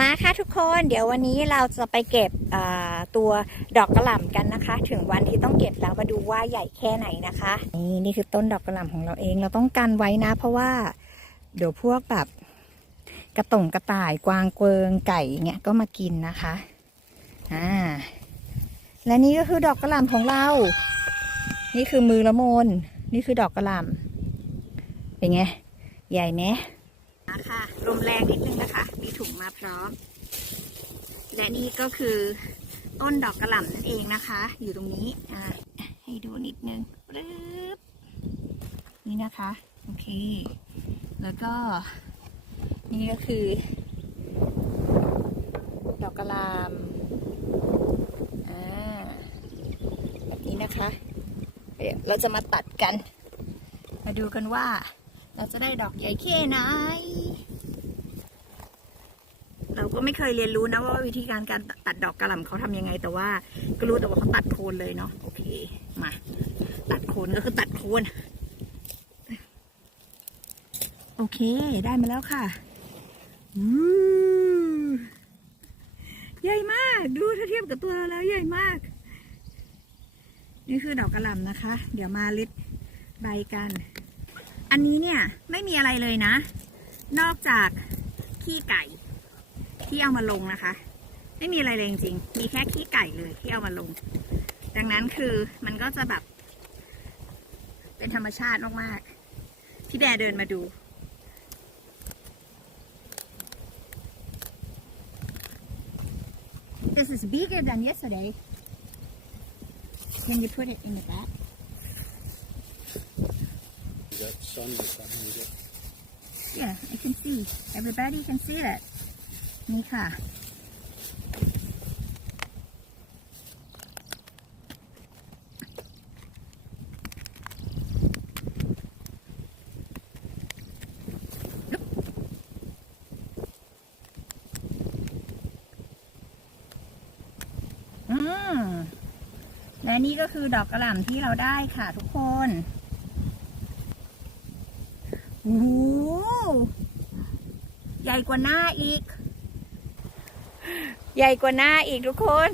มาค่ะทุกคนเดี๋ยววันนี้เราจะไปเก็บตัวดอกกระหล่ำกันนะคะ ถึงวันที่ต้องเก็บแล้วมาดูว่าใหญ่แค่ไหนนะคะนี่นี่คือต้นดอกกระหล่ำของเราเองเราต้องกันไว้นะ เพราะว่าเดี๋ยวพวกแบบกระต่งกระต่ายกวางเกวงไก่เงี้ยก็มากินนะคะอ่าและนี่ก็คือดอกกระหล่ำของเรา นี่คือมือละมนนี่คือดอกกระหล่ำเป็นไงใหญ่ไหม ค่ะลมแรงนิดนึงนะคะ มีถุงมาพร้อม และนี่ก็คือต้นดอกกระหล่ำนั่นเองนะคะ อยู่ตรงนี้ให้ดูนิดนึงปึ๊บนี่นะคะ โอเค แล้วก็ นี่ก็คือ ดอกกระหล่ำอ่าแบบนี้นะคะ เดี๋ยวเราจะมาตัดกัน มาดูกันว่า เราจะได้ดอกใหญ่แค่ไหน เราก็ไม่เคยเรียนรู้นะว่าวิธีการการตัดดอกกระหล่ำเขาทำยังไง แต่ว่าก็รู้แต่ว่าเขาตัดโคนเลยเนาะโอเคมา ตัดโคนก็คือตัดโคนโอเค ได้มาแล้วค่ะใหญ่มาก ดูถ้าเทียบกับตัวเราแล้วใหญ่มาก นี่คือดอกกระหล่ำนะคะ เดี๋ยวมาลิดใบกัน อันนี้เนี่ยไม่มีอะไรเลยนะ นอกจากขี้ไก่ที่เอามาลงนะคะ ไม่มีอะไรเลยจริงๆมีแค่ขี้ไก่เลยที่เอามาลง ดังนั้นคือมันก็จะแบบ เป็นธรรมชาติมากๆพี่แบร์เดินมาดู This is bigger than yesterday. Can you put it in the back? Got sun or something, you got Yeah, I can see. Everybody can see that. นี่ค่ะอืมและนี่ก็คือดอกกระหล่ำที่เราได้ค่ะทุกคน โอ้โหใหญ่กว่าหน้าอีก ใหญ่กว่าหน้าอีกทุกคน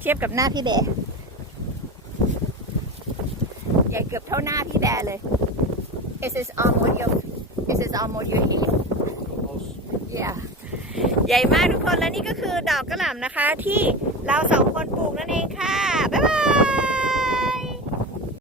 เทียบกับหน้าพี่แบใหญ่เกือบเท่าหน้าพี่แบเลย This is almost your This is almost your head yeah ใหญ่มากทุกคนและนี่ก็คือดอกกระหล่ำนะคะ ที่เราสองคนปลูกนั่นเอง